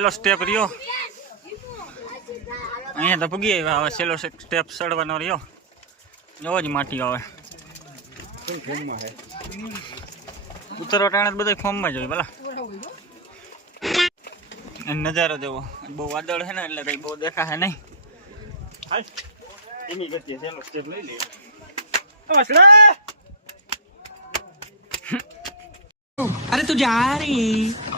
પહેલો સ્ટેપ રહ્યો. અહીંયા તો ભૂગી આવ્યા હવે છેલ્લો સ્ટેપ ચડવાનો રહ્યો. એવો જ માટી આવે ઉતરવા ટાણે બધા ફોર્મમાં જ હોય, ભલા. નજારો જેવો. બહુ વાદળ છે ને, એટલે કઈ બહુ દેખાશે નહીં. હાલ. અરે તું જા રહી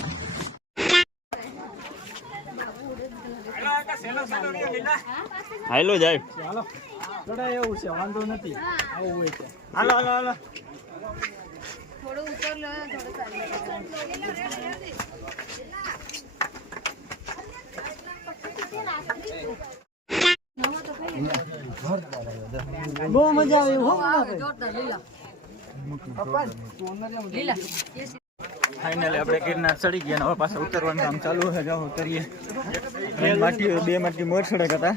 હાલો જાય હાલો એવું છે વાંધો નથી આવું હોય છે હાલો હાલો હાલો થોડું ઉતર લો થોડું બહુ મજા આવી હો લીલા ફાઇનલી આપણે ગિરનાર ચડી ગયા અને હવે પાછા ઉતરવાનું કામ ચાલુ છે. જાઓ, ઉતરીએ. બે માટી બે માટી મોર ચડક હતા.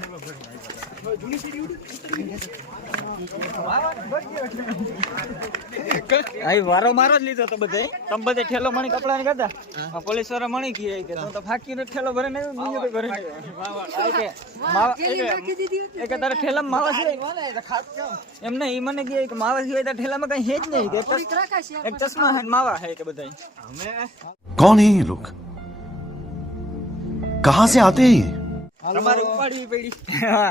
આઈ વારો મારો જ લીધો તો બધે તમે બધે ઠેલો મણી કપડા ને કરતા પોલીસ વાળા મણી કહે કે તું તો ફાકી નો ઠેલો ભરે ને બીજો કોઈ ભરે નહીં. કે માવા એ કે- એ કે તારા ઠેલામાં માવા છે એમ નહીં ઈ મને કહે કે માવા સિવાય તારા ઠેલામાં કઈ હે જ નહીં કે એક ચસ- એક ચશ્મા હે ને માવા હે કે બધા कौन है ये लोग कहां से आते हैं ये તમારે ઉપાડવી પડી હા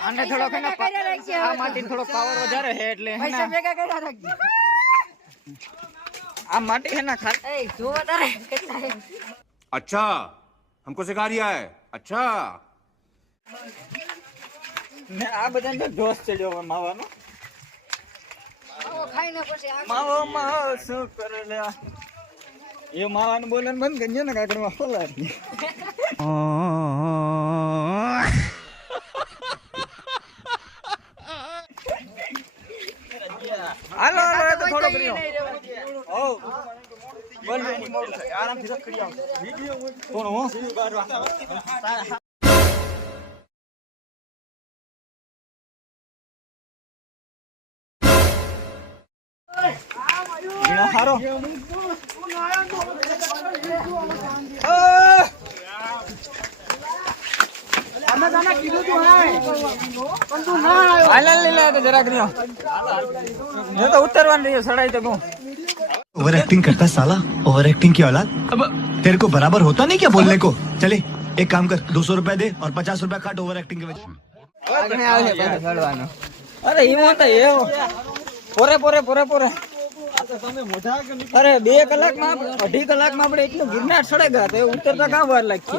આને થોડોક હે ને પા- આ માટી થોડો પાવર વધારે છે એટલે હે ને પૈસા ભેગા કર્યા રાખજો આ માટી હે ને ખા- એ જોવો તારે કેટલા હે. अच्छा हमको सिखा रिया है अच्छा ને આ બધાને તો જોશ ચડ્યો હવે માવાનો આવો ખાઈને પછી આ માવો માવો શું કરે લે આ? એ માવાનું બોલવાનું બંધ કરી દો ને કાકડમાં ફોલાવી હાલો એ તો થોડો કર્યો ઓ બોલ નહીં મોડું થાય આરામથી રખડી આવ કોણ હો. એનો હારો. આ! હાલ હાલ લઈ લે તો જરાક રહ્યો એ તો ઉતરવાનું રહ્યો સડાઈ તો કહું ओवर एक्टिंग करता है साला ओवर एक्टिंग की औलाद अब तेरे को बराबर होता नहीं क्या बोलने को चले एक काम कर दो सौ रुपया दे और पचास रुपया काट ओवर एक्टिंग के वजह અરે એવો તો એવો પોરે પોરે પોરે પોરે અરે બે કલાકમાં આપ- અઢી કલાકમાં આપણે એટલું ગિરનાર ચડે ગયા તો એ ઉતરતા કાં વાર લાગશે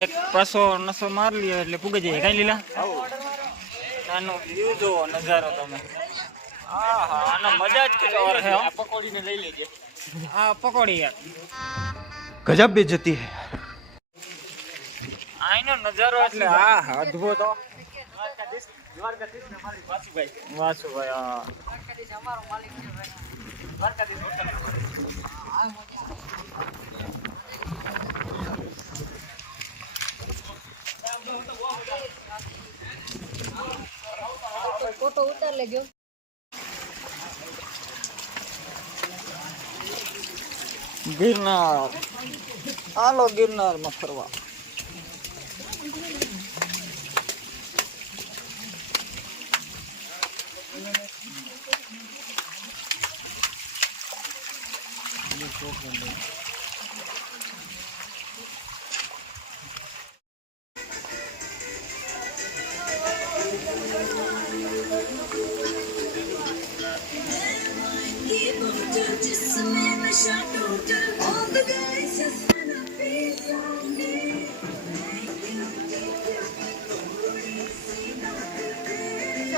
એક પાછો નસો મારી લ્યો એટલે પૂગે જાય. કઈ લીલા? આનો વ્યૂ જો નજારો તમે. મજા જ કુછ ઓર હે પકોડી ને લઈ લેજે હા પકોડી યાર ગજબ બેજતી હે આઈનો નજારો એટલે આ અદ્ભુત દ્વારકાધીશ ને મારી વાસુભાઈ વાસુભાઈ હા દ્વારકાધીશ અમારો માલિક છે ભાઈ દ્વારકાધીશ હા ફોટો ઉતાર લેજો ગિરનાર. હાલો ગિરનારમાં ફરવા. પછી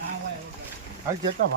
还也而且干